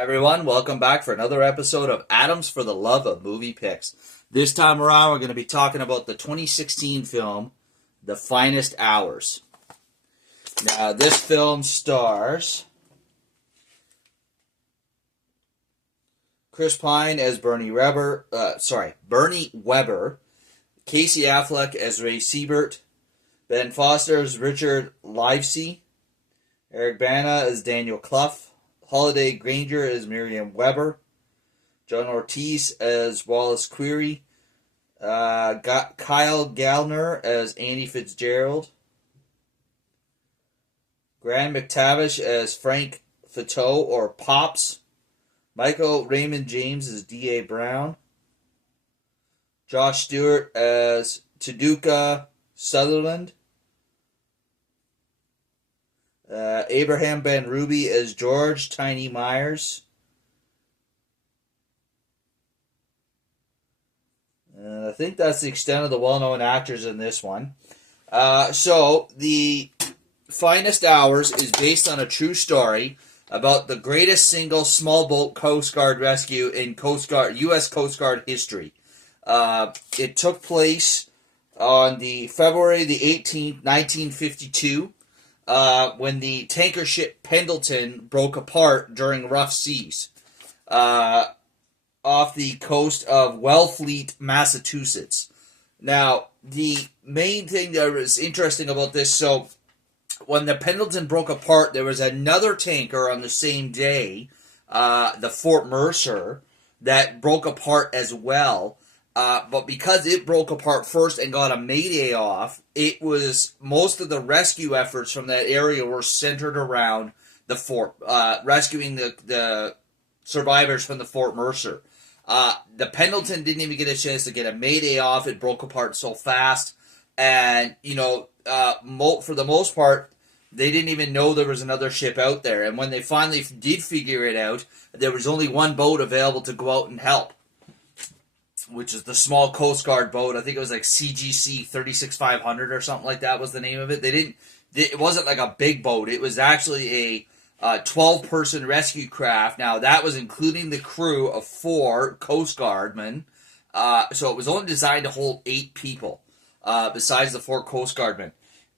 Everyone, welcome back for another episode of Adams for the Love of Movie Picks. This time around, we're going to be talking about the 2016 film, The Finest Hours. Now, this film stars Chris Pine as Bernie Weber, Casey Affleck as Ray Seibert, Ben Foster as Richard Livesey, Eric Bana as Daniel Clough, Holiday Granger as Miriam Weber, John Ortiz as Wallace Query, Kyle Gallner as Andy Fitzgerald, Graham McTavish as Frank Fatteau or Pops, Michael Raymond James as D.A. Brown, Josh Stewart as Tuduka Sutherland, Abraham Ben Ruby as George Tiny Myers. And I think that's the extent of the well-known actors in this one. So, The Finest Hours is based on a true story about the greatest single small boat Coast Guard rescue in U.S. Coast Guard history. It took place on February the 18th, 1952. When the tanker ship Pendleton broke apart during rough seas off the coast of Wellfleet, Massachusetts. Now, the main thing that was interesting about this, so when the Pendleton broke apart, there was another tanker on the same day, the Fort Mercer, that broke apart as well. But because it broke apart first and got a mayday off, it was most of the rescue efforts from that area were centered around the fort, rescuing the survivors from the Fort Mercer. The Pendleton didn't even get a chance to get a mayday off; it broke apart so fast, and for the most part, they didn't even know there was another ship out there. And when they finally did figure it out, there was only one boat available to go out and help, which is the small Coast Guard boat. I think it was like CGC 36500 or something like that was the name of it. It wasn't like a big boat. It was actually a 12-person rescue craft. Now, that was including the crew of 4 Coast Guardmen. So it was only designed to hold 8 people, besides the 4 Coast Guardmen.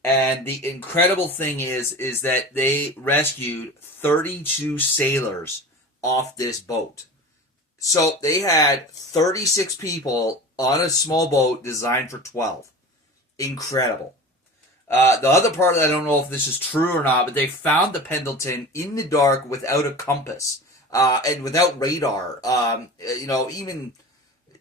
And the incredible thing is that they rescued 32 sailors off this boat. So they had 36 people on a small boat designed for 12. Incredible. The other part, I don't know if this is true or not, but they found the Pendleton in the dark without a compass and without radar. Even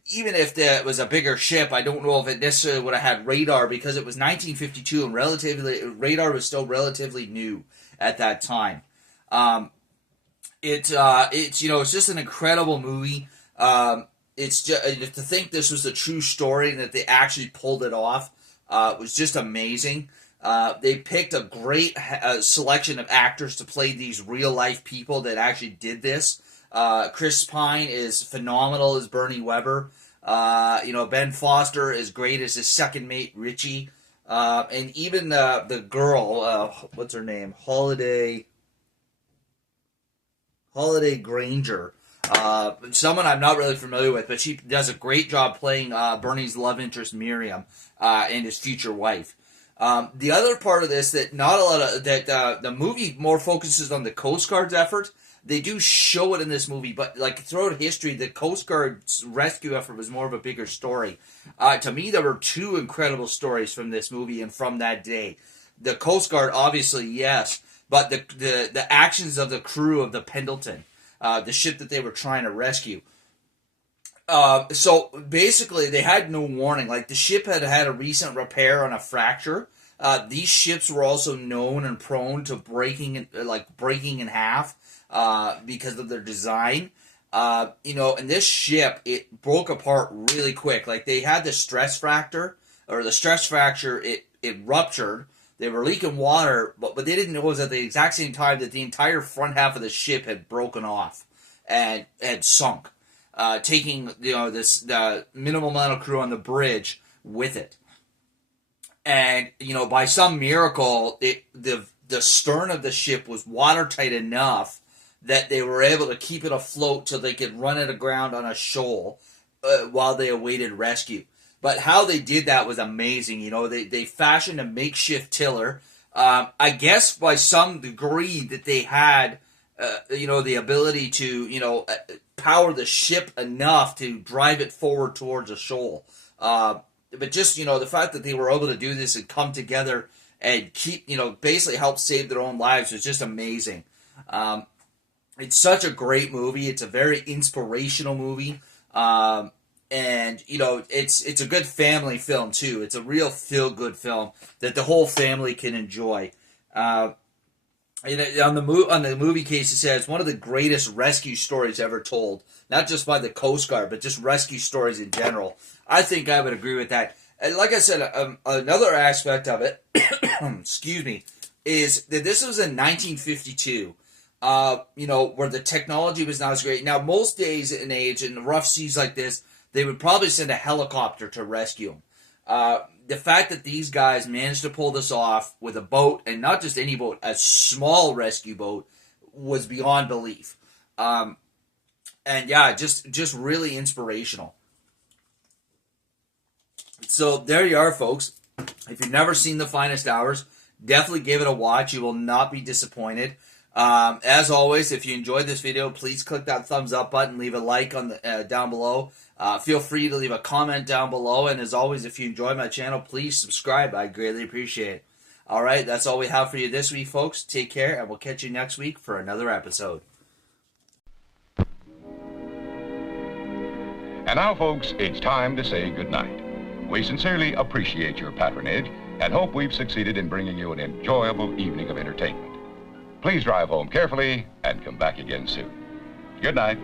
if it was a bigger ship, I don't know if it necessarily would have had radar because it was 1952 and radar was still relatively new at that time. It's just an incredible movie. It's just to think this was a true story and that they actually pulled it off was just amazing. They picked a great selection of actors to play these real life people that actually did this. Chris Pine is phenomenal as Bernie Weber. Ben Foster is great as his second mate Richie, and even the girl, what's her name, Holiday Granger, someone I'm not really familiar with, but she does a great job playing Bernie's love interest Miriam and his future wife. The other part of this that the movie more focuses on the Coast Guard's effort. They do show it in this movie, but like throughout history, the Coast Guard's rescue effort was more of a bigger story. To me, there were 2 incredible stories from this movie and from that day. The Coast Guard, obviously, yes. But the actions of the crew of the Pendleton, the ship that they were trying to rescue. So basically, they had no warning. Like the ship had a recent repair on a fracture. These ships were also known and prone to breaking in half because of their design. And this ship, it broke apart really quick. Like they had the stress fracture, it ruptured. They were leaking water, but they didn't know it was at the exact same time that the entire front half of the ship had broken off and had sunk, taking the minimal amount of crew on the bridge with it. And by some miracle, the stern of the ship was watertight enough that they were able to keep it afloat till they could run it aground on a shoal while they awaited rescue. But how they did that was amazing. You know, they fashioned a makeshift tiller. I guess by some degree that they had, you know, the ability to, you know, power the ship enough to drive it forward towards a shoal. But just, you know, the fact that they were able to do this and come together and keep, you know, basically help save their own lives was just amazing. It's such a great movie. It's a very inspirational movie. And, you know, it's a good family film, too. It's a real feel-good film that the whole family can enjoy. On the movie case, it says one of the greatest rescue stories ever told. Not just by the Coast Guard, but just rescue stories in general. I think I would agree with that. And like I said, another aspect of it, excuse me, is that this was in 1952. You know, where the technology was not as great. Now, most days and age in rough seas like this, they would probably send a helicopter to rescue them. The fact that these guys managed to pull this off with a boat, and not just any boat, a small rescue boat, was beyond belief. And yeah, just really inspirational. So there you are, folks. If you've never seen The Finest Hours, definitely give it a watch. You will not be disappointed. As always, if you enjoyed this video, please click that thumbs up button, leave a like on the down below. Feel free to leave a comment down below, and as always, if you enjoy my channel, please subscribe. I greatly appreciate it. All right, that's all we have for you this week, folks. Take care, and we'll catch you next week for another episode. And now, folks, it's time to say goodnight. We sincerely appreciate your patronage and hope we've succeeded in bringing you an enjoyable evening of entertainment. Please drive home carefully and come back again soon. Good night.